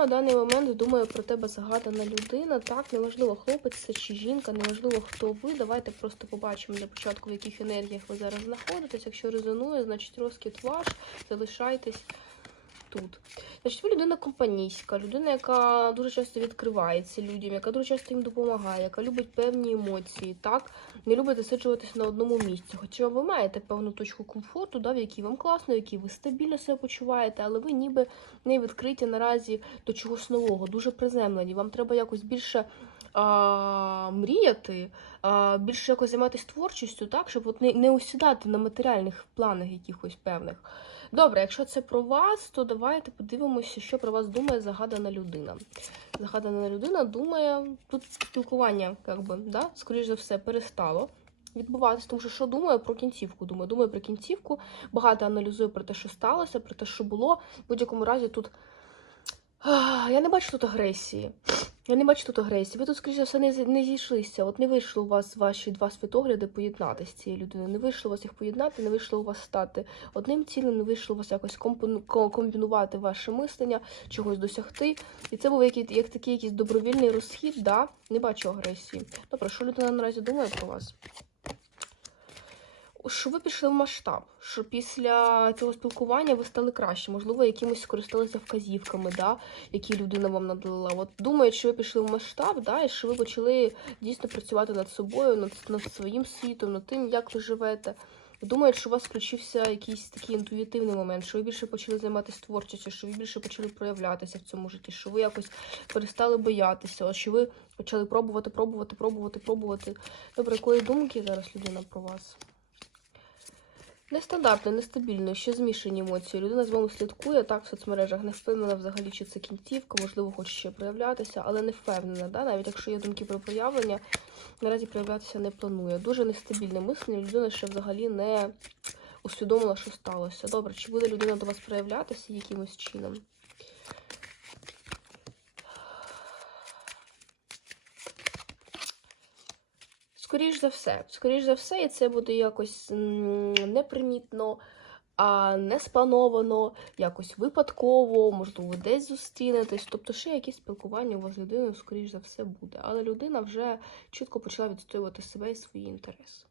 на даний момент думає про тебе загадана людина. Так, неважливо, хлопець це чи жінка, неважливо, хто ви. Давайте просто побачимо для початку, в яких енергіях ви зараз знаходитесь. Якщо резонує, значить розкіт ваш, залишайтесь тут. Значить, ви людина компанійська, людина, яка дуже часто відкривається людям, яка дуже часто їм допомагає, яка любить певні емоції, так? Не любить засиджуватися на одному місці. Хоча ви маєте певну точку комфорту, да, в якій вам класно, в якій ви стабільно себе почуваєте, але ви ніби не відкриті наразі до чогось нового, дуже приземлені. Вам треба якось більше. А, мріяти, а, більше якось займатися творчістю, так, щоб от не, не осідати на матеріальних планах якихось певних. Добре, якщо це про вас, то давайте подивимося, що про вас думає загадана людина. Загадана людина думає, тут спілкування, як би, да, скоріш за все, перестало відбуватися, тому що що думає про кінцівку? Думаю, думаю про кінцівку, багато аналізує про те, що сталося, про те, що було. В будь-якому разі тут. Я не бачу тут агресії. Я не бачу тут агресії. Ви тут, скоріше за все, не, не зійшлися. От не вийшло у вас ваші два світогляди поєднатися з цією людиною. Не вийшло у вас їх поєднати, не вийшло у вас стати одним цілим, не вийшло у вас якось комбінувати ваше мислення, чогось досягти. І це був який, як такий якийсь добровільний розхід, да? Не бачу агресії. Добре, що людина наразі думає про вас? Що ви пішли в масштаб, що після цього спілкування ви стали краще, можливо, якимось скористалися вказівками, да, які людина вам надала. От думаю, що ви пішли в масштаб, да, і що ви почали дійсно працювати над собою, над, над своїм світом, над тим, як ви живете. Думаю, що у вас включився якийсь такий інтуїтивний момент, що ви більше почали займатися творчістю, що ви більше почали проявлятися в цьому житті, що ви якось перестали боятися, що ви почали пробувати, пробувати, пробувати, пробувати. Добре, якої думки зараз людина про вас? Нестандартно, нестабільно, ще змішані емоції. Людина з вами слідкує так в соцмережах, не впевнена взагалі, чи це кінцівка, можливо, хоче ще проявлятися, але не впевнена. Да? Навіть якщо є думки про проявлення, наразі проявлятися не планує. Дуже нестабільне мислення, людина ще взагалі не усвідомила, що сталося. Добре, чи буде людина до вас проявлятися якимось чином? Скоріш за все, скоріш за все, і це буде якось непримітно, а не сплановано, якось випадково, можливо, десь зустрінетесь. Тобто, ще якісь спілкування у вас людиною, скоріш за все, буде. Але людина вже чітко почала відстоювати себе і свої інтереси.